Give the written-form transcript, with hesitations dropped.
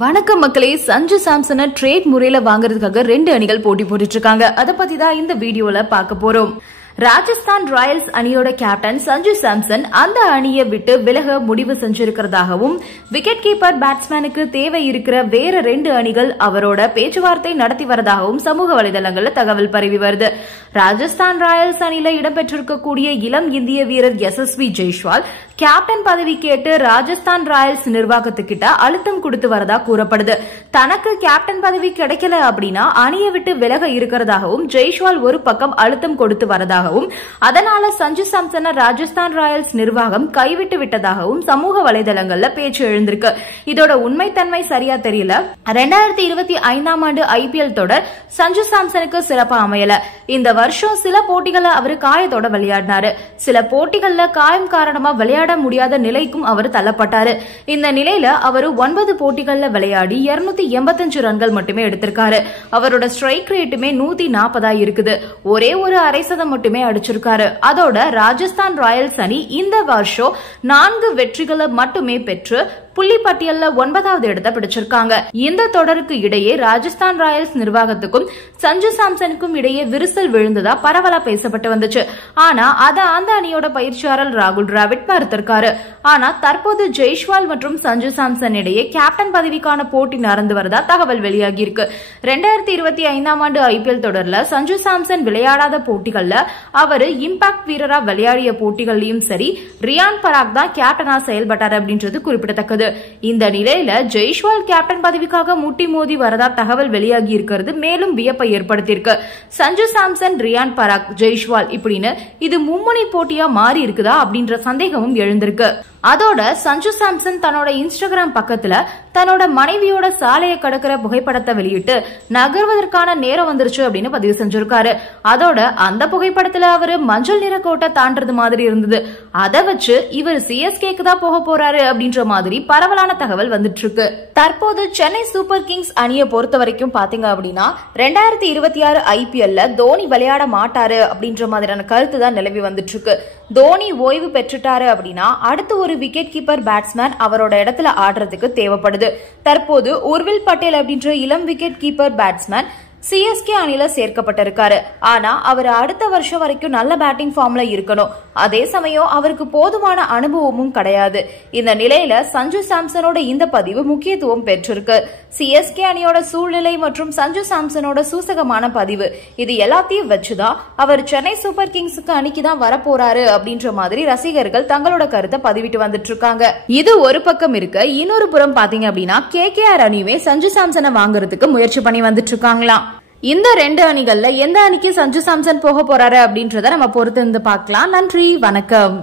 வணக்கம் மக்களே, சஞ்சு சாம்சனை ட்ரேட் முறையில வாங்குறதுக்காக 2 அணிகள் போட்டி போட்டுட்டு இருக்காங்க. அத பத்தி தான் இந்த வீடியோல பார்க்க போறோம். ராஜஸ்தான் ராயல்ஸ் அணியோட கேப்டன் சஞ்சு சாம்சன் அந்த அணியை விட்டு விலக முடிவு செஞ்சிருக்கிறதாகவும், விக்கெட் கீப்பர் பேட்ஸ்மேனுக்கு தேவை இருக்கிற வேற 2 அணிகள் அவரோட பேச்சுவார்த்தை நடத்தி வரதாகவும் சமூக வலைதளங்கள்ல தகவல் பரவி வருது. ராஜஸ்தான் ராயல்ஸ் அணியில இடம்பெற்றிருக்கக்கூடிய இளம் இந்திய வீரர் யசஸ்வி ஜெய்ஸ்வால் கேப்டன் பதவி கேட்டு ராஜஸ்தான் ராயல்ஸ் நிர்வாகத்துக்கிட்ட அழுத்தம் கொடுத்து வரதா கூறப்படுது. தனக்கு கேப்டன் பதவி கிடைக்கல அப்படின்னா அணியை விட்டு விலக இருக்கிறதாகவும் ஜெய்ஸ்வால் ஒரு பக்கம் அழுத்தம் கொடுத்து வரதாகவும், அதனால சஞ்சு சாம்சனை ராஜஸ்தான் ராயல்ஸ் நிர்வாகம் கைவிட்டு விட்டதாகவும் சமூக வலைதளங்கள்ல பேச்சு எழுந்திருக்கு. இதோட உண்மைத்தன்மை சரியா தெரியல. 2025ஆம் ஆண்டு IPL தொடர் சஞ்சு சாம்சனுக்கு சிறப்பா அமையல. இந்த வருஷம் சில போட்டிகளை அவரு காயத்தோட விளையாடினாரு. சில போட்டிகள்ல காயம் காரணமா விளையாட முடியாத நிலைக்கும் அவர் தள்ளப்பட்டாரு. இந்த நிலையில அவரு 9 போட்டிகள்ல விளையாடி 285 ரன்கள் மட்டுமே எடுத்திருக்காரு. அவரோட ஸ்ட்ரைக் ரேட்டுமே 140 இருக்குது. ஒரே ஒரு அரை சதம் மட்டுமே அடிச்சிருக்காரு. அதோட ராஜஸ்தான் ராயல்ஸ் அணி இந்த வருஷம் 4 வெற்றிகளை மட்டுமே பெற்று புள்ளி பட்டியல்ல 9வது இடத்தை பிடிச்சிருக்காங்க. இந்த தொடருக்கு இடையே ராஜஸ்தான் ராயல்ஸ் நிர்வாகத்துக்கும் சஞ்சு சாம்சனுக்கும் இடையே விரிசல் விழுந்ததா பரவலா பேசப்பட்டு வந்துச்சு. ஆனா அத அந்த அணியோட பயிற்சியாளர் ராகுல் டிராவிட் மறுத்திருக்காரு. ஆனா தற்போது ஜெய்ஸ்வால் மற்றும் சஞ்சு சாம்சன் இடையே கேப்டன் பதவிக்கான போட்டி நடந்து வரதா தகவல் வெளியாகி இருக்கு. 2025ஆம் ஆண்டு IPL தொடர்ல சஞ்சு சாம்சன் விளையாடாத போட்டிகள்ல அவரு இம்பாக்ட் வீரரா விளையாடிய போட்டிகள்லயும் சரி, ரியான் பராக் தான் கேப்டனா செயல்பட்டார் அப்படின்றது குறிப்பிடத்தக்கது. இந்த நிலையில ஜெய்ஸ்வால் கேப்டன் பதவிக்காக முட்டி மோதி வரதா தகவல் வெளியாகி இருக்கிறது மேலும் வியப்பை ஏற்படுத்தியிருக்கு. சஞ்சு சாம்சன், ரியான் பராக், ஜெய்ஸ்வால் இப்படின்னு இது மும்முனை போட்டியா மாறி இருக்குதா அப்படின்ற சந்தேகமும் எழுந்திருக்கு. அதோட சஞ்சு சாம்சன் தன்னோட இன்ஸ்டாகிராம் பக்கத்துல தன்னோட மனைவியோட சாலையை கடக்கிற புகைப்படத்தை வெளியிட்டு நகர்வதற்கான நேரம் வந்துருச்சு அப்படின்னு பதிவு செஞ்சிருக்காரு. அதோட அந்த புகைப்படத்துல அவரு மஞ்சள் நிற கோட்டை தாண்டது மாதிரி இருந்தது. அதை வச்சு இவர் CSKக்கு தான் போக போறாரு அப்படின்ற மாதிரி பரவலான தகவல் வந்துட்டு இருக்கு. தற்போது சென்னை சூப்பர் கிங்ஸ் அணியை பொறுத்த வரைக்கும் பாத்தீங்க அப்படின்னா 2026 IPLல தோனி விளையாட மாட்டாரு அப்படின்ற மாதிரியான கருத்து தான் நிலவி வந்துட்டு இருக்கு. தோனி ஓய்வு பெற்றுட்டாரு அப்படின்னா அடுத்து ஒரு விக்கெட் கீப்பர் பேட்ஸ்மேன் அவரோட இடத்துல ஆடுறதுக்கு தேவைப்படுது. தற்போது உர்வில் பட்டேல் அப்படின்ற இளம் விக்கெட் கீப்பர் பேட்ஸ்மேன் CSK அணியில சேர்க்கப்பட்டிருக்காரு. ஆனா அவர் அடுத்த வருஷம் வரைக்கும் நல்ல பேட்டிங் ஃபார்ம்ல இருக்கணும். அதே சமயம் அவருக்கு போதுமான அனுபவமும் கிடையாது. இந்த நிலையில சஞ்சு சாம்சனோட இந்த பதிவு முக்கியத்துவம் பெற்றிருக்கு. CSK அணியோட சூழ்நிலை மற்றும் சஞ்சு சாம்சனோட சூசகமான பதிவு இது எல்லாத்தையும் வச்சுதான் அவர் சென்னை சூப்பர் கிங்ஸுக்கு அணிக்கு தான் வரப்போறாரு அப்படின்ற மாதிரி ரசிகர்கள் தங்களோட கருத்தை பதிவிட்டு வந்துட்டு இருக்காங்க. இது ஒரு பக்கம் இருக்க, இன்னொரு புறம் பாத்தீங்க அப்படின்னா KKR அணியுமே சஞ்சு சாம்சனை வாங்குறதுக்கு முயற்சி பண்ணி வந்துட்டு இருக்காங்களாம். இந்த 2 அணிகள்ல எந்த அணிக்கு சஞ்சு சாம்சன் போக போறாரு அப்படின்றத நம்ம பொறுத்து இருந்து பார்க்கலாம். நன்றி, வணக்கம்.